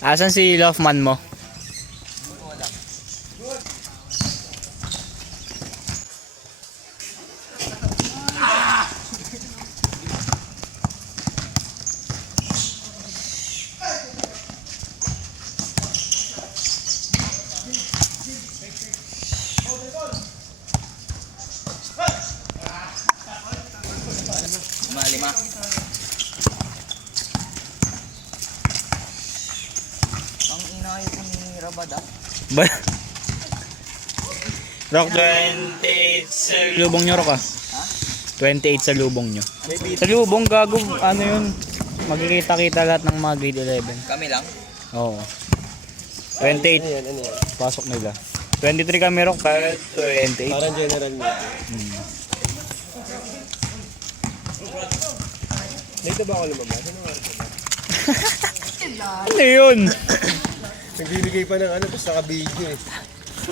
Asan si Loveman mo? Lima. Ang inayo ko ni Rabada. Ba? Rock 28 sa lubong nyo, Rock, ah. Ha? 28 sa lubong nyo. Sa lubong, gago, ano yun? Magkikita-kita lahat ng mga grade 11. Kami lang. Oo. 28. Pasok nila. 23 kami, Rock, kahit 28. Parang general meeting. Dito ba ako lumabas? Ano yun? Nagbibigay pa ng ano, basta ka-video eh.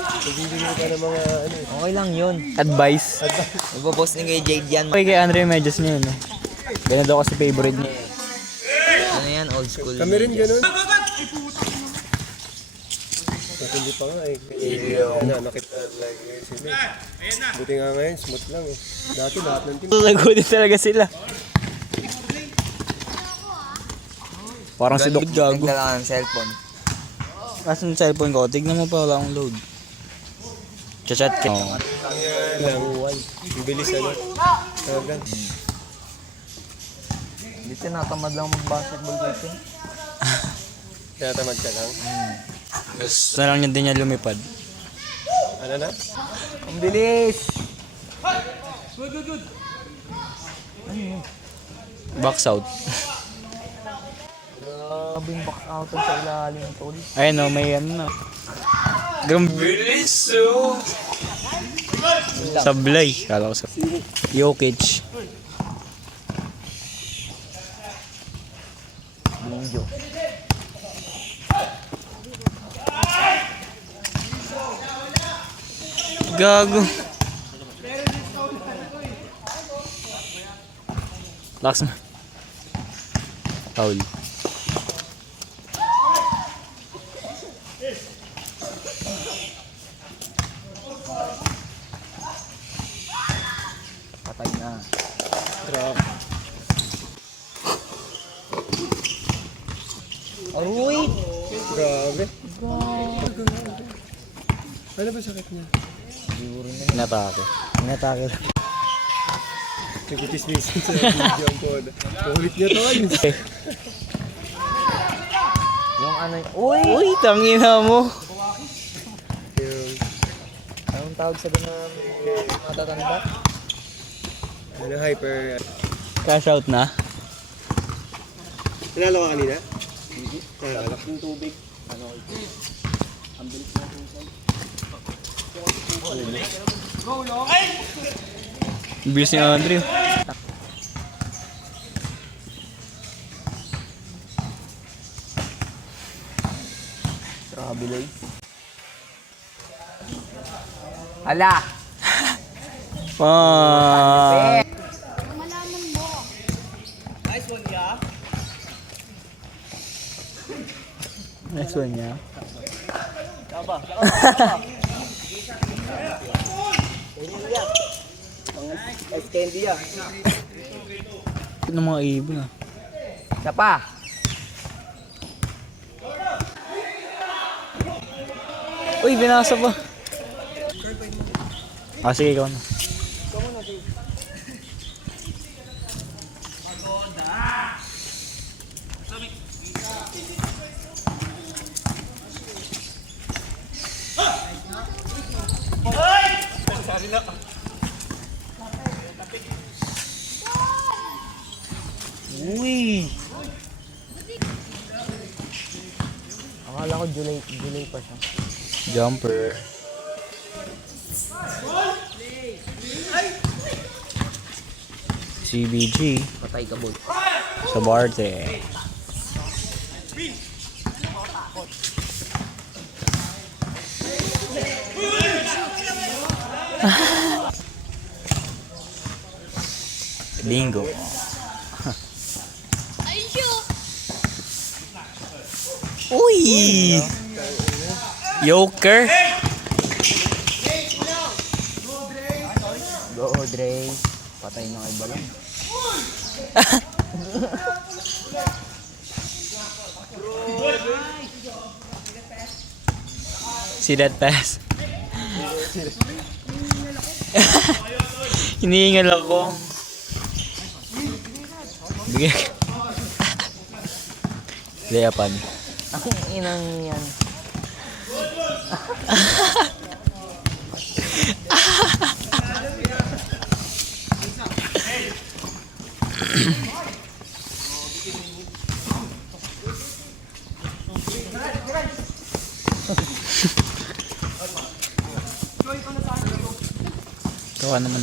Nagbibigay pa ng mga ano eh. Okay lang yun. Advice. Magpo-post ni kay Jade yan. Okay, kay Andre Medyas niya yun, no? Ganun daw kasi favorite niya. Ano yan? Old school. Kami rin ganun. At hindi pa nga eh. Ano, nakita like sila. Buti nga ngayon, smooth lang eh. Dati lahat ng team. Sagutin talaga sila. Parang si Doc gago. Nagdala ka ng cellphone. Asan yung cellphone ko? Tignan mo pa, wala akong load. Chat ka. Oh. Lang. Ang bilis ano. Talagang. Hindi tinatamad lang mag-basketball dito. Kaya tamad ka lang. Gusto na lang niya din niya lumipad. Ano na? Ang bilis! Box out. Grabe yung box out sa ilalim tol. Ayun o, may ano na. Gambilis o. Sablay. Kala ko sa Jokic. Binjo. Gago. Laks mo. Foul. Patay na. Grabe. Aruy! Grabe. Ano ba sakit niya? Inatake. Inatake lang. Nagkitismisin sa video ang pod. Kulit niya to ayun. Yung ano yung... Uy! Uy, tangina mo. Yung, Anong tawag sa doon ng matatanda? ano, hyper. Cash out na. Tinalo ka kanina? Tinalo. Yung tubig. Ano? Ang bilis na Bilis ni Andrew. Travel. Hala! Ah. Malaman mo. Next one niya. Candy yan. Ito ng mga ibon ah. Isa pa. Uy, binasa pa. Ah, sige, ikaw na. Uy! Akala ko July pa siya. Jumper. CBG Patay ka, boy. sa Barte. Bingo. Uy! Joker. Go, Dre. Patay na kay Balong. See that pass? Hinihingal ako. Bigay. Layapan. Ang inang yan. Kawa naman.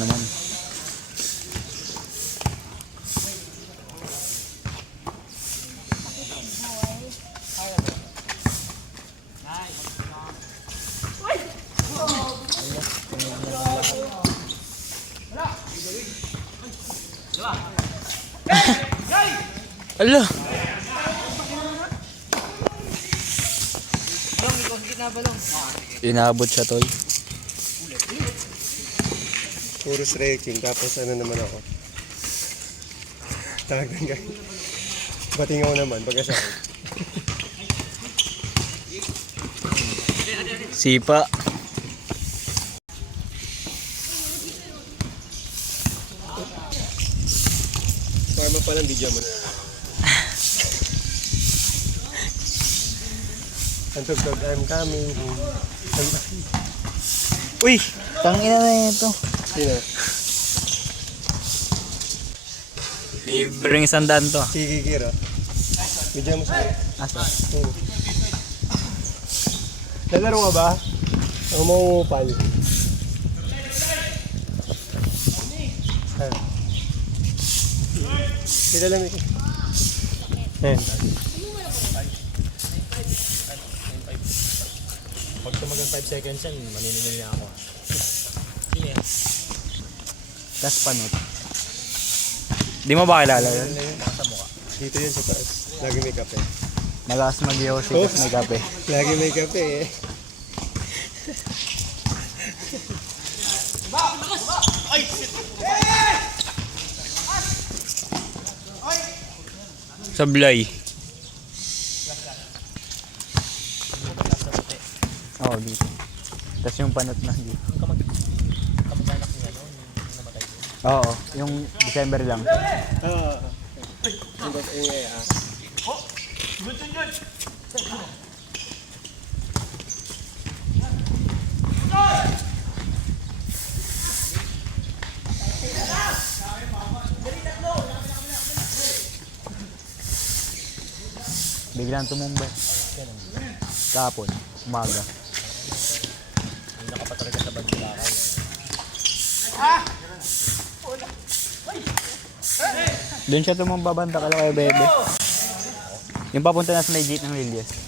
Ala! Inabot siya, Toy. Puro stretching, tapos ano naman ako. Talagang guys. Batingaw naman, pagkasakit. Sipa. Parma pa lang, video mo na. Antog-tog, I'm coming home. Uy! Tangina na ito. Sino? Libreng 100 to. Kikikira. Video mo sa'yo. Asa? Lalaro ka ba? Ako mangungupal. Kilalamig ko. Ayan. Pag tumagang 5 seconds yan, maniningil na ako. Sige. Tas panot. Di mo ba kilala yun? Dito yun sa taas. Lagi may kape. Malakas mag-yosi kasi may kape. Lagi may kape eh. Sablay. Oo, dito. Tapos yung panot na dito. Kamag-anak niya, no? Yung namatay ko. Oo, yung December lang. Ah. Ang ingay ah. Biglang tumumba. Kapon, umaga. Hindi na ka pa talaga sa Bandilakay. Doon siya tumumba banda kala kay Bebe. Yung papunta na sa may gate ng Lilias.